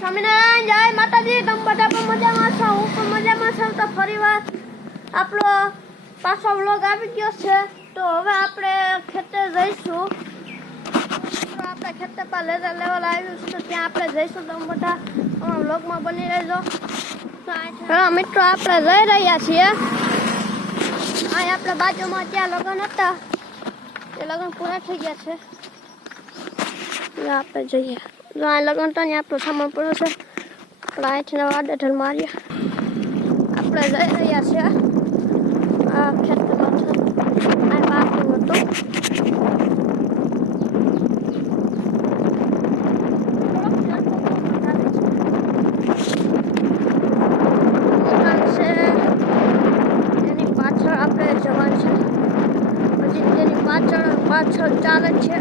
સ્વામિનારાયણ જય માતાજી. તમે બધા પણ મજામાં છો? હું પણ મજામાં છું. તો ફરીવાર આપણો પાછો વ્લોગ આવી ગયો છે. તો હવે આપણે ખેતર જઈશું. તો આપણે ખેતર પર લેઝર લેવલ આવ્યું છે, તો ત્યાં આપણે જઈશું. તમે બધા અમારા વ્લોગમાં બની રહેજો. હા મિત્રો, આપણે જઈ રહ્યા છીએ. અહીં આપણે બાજુમાં ત્યાં લગ્ન હતા, એ લગ્ન પૂરા થઈ ગયા છે. આપણે જઈએ. જો આ લગ્ન તો આપણો સામાન પડ્યો છે. આપણે અહીંથી વાડેઠલ મારીએ. આપણે જઈ રહ્યા છીએ આ ખેતરમાં છે. આ પાર્કિંગ હતું. એની પાછળ આપણે જવાનું છે. પછી તેની પાછળ ચાલે છે.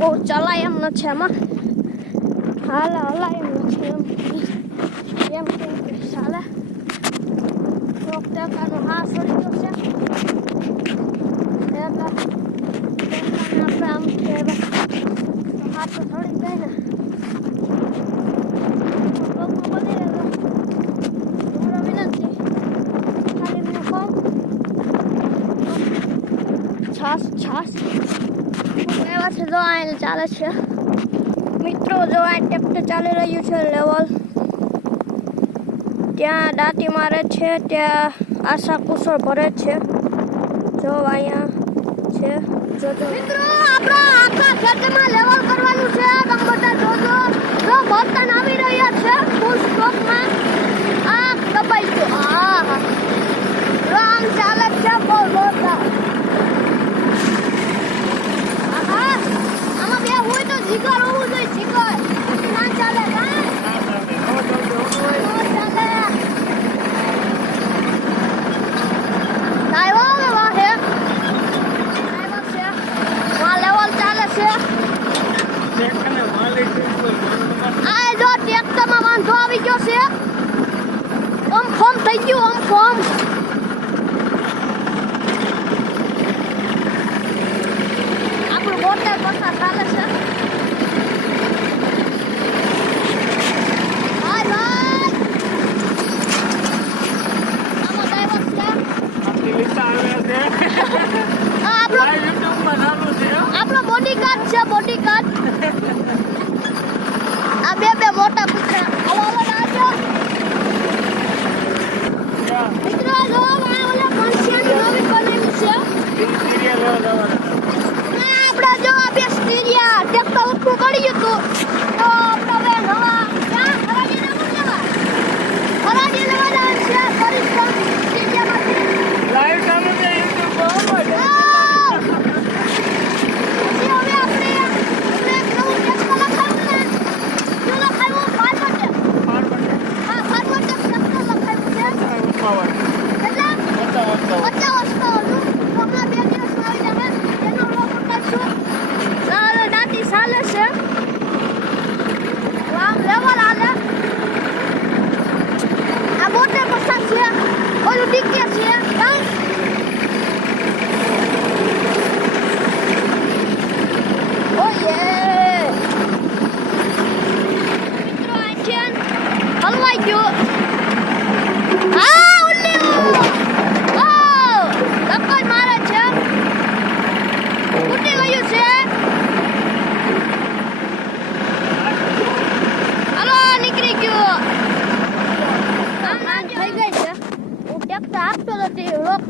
બહુ ચલાય એમ નથી આમાં. હલાય એમ નથી એમ કેમ કે ચાલે. થોડોક ટકાનો હા સડી ગયો છે. આપણે આમ કે હાથ તો સડી જાય ને. બની રહ્યો વિનંતી ખાલી મને કહો છાસ એવા છે. જો આ ચાલે છે મિત્રો. જો આ ટ્રેક્ટર ચાલી રહ્યું છે લેવલ. ત્યાં દાંતી મારે છે, ત્યાં આશા કુશળ ભરે છે. જો અહીંયા છે. જોજો મિત્રો, આપણા આખા ખેતરમાં લેવલ કરવાનું છે. તમે બધા જોજો. જો બર્તન આવી રહ્યા છે ફૂલ સ્ટોકમાં. આ દબાઈ ગયો. હા આમ ચાલે છે બહુ જોરદાર. જીગર હોવું જોઈએ. જીગર ના ચાલે. વાંધો આવી ગયો છે. ઓમ ફોમ થઈ ગયું. ઓમ ફોમ આપણું મોટર પસાર ચાલે છે. આપણો બોડીગાર્ડ છે. બોડીગાર્ડ આ બે મોટા કૂતરા. મિત્રો જો ઓલા પંછીઓની નવી બનાવી છે. આપણે જો આ બે સ્ટીરિયા ટ્રેક્ટર ઉઠું કર્યું હતું. તો આપણે નવા ક્યાં ખરાડી લેવા છે. પરિશ્રમ સ્ટીરિયામાંથી લાઈવ ચાલુ છે YouTube પર.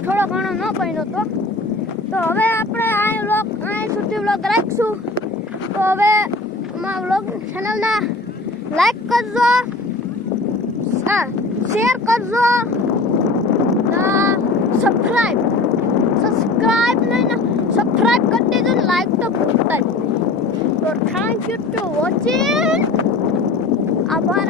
થોડો ઘણો ન બન્યો તો હવે આપણે આ સુધી વ્લોગ રાખશું. તો હવે અમારા વ્લોગ ચેનલના લાઈક કરજો, શેર કરજો, સબસ્ક્રાઇબ કરી દેજો ને લાઈક તો ભૂલતા જ. તો થેન્ક યુ ટુ વોચિંગ. આભાર.